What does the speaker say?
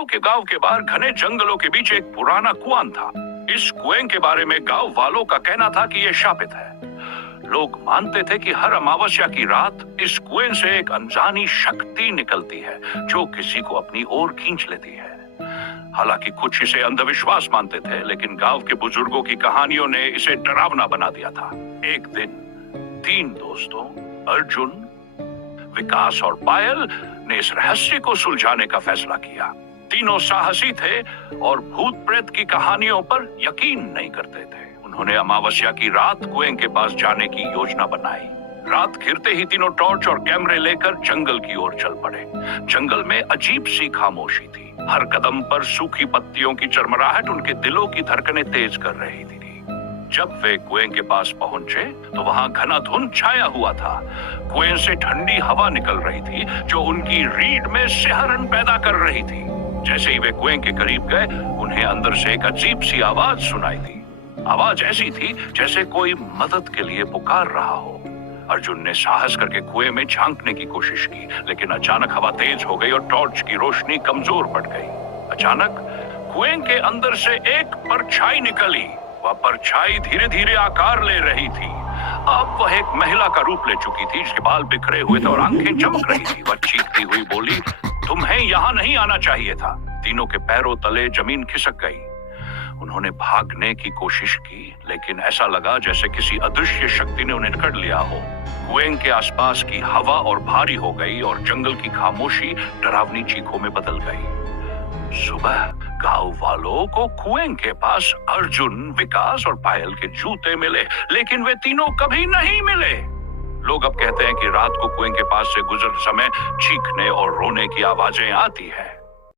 गांव के बाहर घने जंगलों के बीच एक पुराना कुआं था। इस कुएं के बारे में गांव वालों का कहना था कि यह शापित है। लोग मानते थे कि हर अमावस्या की रात इस कुएं से एक अनजानी शक्ति निकलती है जो किसी को अपनी ओर खींच लेती है। हालांकि कुछ इसे अंधविश्वास मानते थे, लेकिन गांव के बुजुर्गों की कहानियों ने इसे डरावना बना दिया था। एक दिन 3 दोस्तों अर्जुन, विकास और पायल ने इस रहस्य को सुलझाने का फैसला किया। तीनों साहसी थे और भूत प्रेत की कहानियों पर यकीन नहीं करते थे। उन्होंने अमावस्या की रात कुएं के पास जाने की योजना बनाई। रात घिरते ही तीनों टॉर्च और कैमरे लेकर जंगल की ओर चल पड़े। जंगल में अजीब सी खामोशी थी। हर कदम पर सूखी पत्तियों की चरमराहट उनके दिलों की धड़कनें तेज कर रही थी। जब वे कुएं के पास पहुंचे तो वहां घना धुंध छाया हुआ था। कुएं से ठंडी हवा निकल रही थी जो उनकी रीढ़ में सिहरन पैदा कर रही थी। जैसे ही वे कुएं के करीब गए, उन्हें अंदर से एक अजीब सी आवाज सुनाई दी। आवाज ऐसी थी जैसे कोई मदद के लिए पुकार रहा हो। अर्जुन ने साहस करके कुएं में झांकने की कोशिश की, लेकिन अचानक हवा तेज हो गई और टॉर्च की रोशनी कमजोर पड़ गई। अचानक कुएं के अंदर से एक परछाई निकली। वह परछाई धीरे धीरे आकार ले रही थी। अब वह एक महिला का रूप ले चुकी थी, जिसके बाल बिखरे हुए थे और आंखें चमक रही थी। वह चीखती हुई बोली, तुम्हें यहाँ नहीं आना चाहिए था। तीनों के पैरों तले जमीन खिसक गई। उन्होंने भागने की कोशिश की, लेकिन ऐसा लगा जैसे किसी अदृश्य शक्ति ने उन्हें पकड़ लिया हो। कुएं के आसपास की हवा और भारी हो गई और जंगल की खामोशी डरावनी चीखों में बदल गई। सुबह गांव वालों को कुएं के पास अर्जुन, विकास और पायल के जूते मिले, लेकिन वे तीनों कभी नहीं मिले। लोग अब कहते हैं कि रात को कुएं के पास से गुजरते समय चीखने और रोने की आवाजें आती है।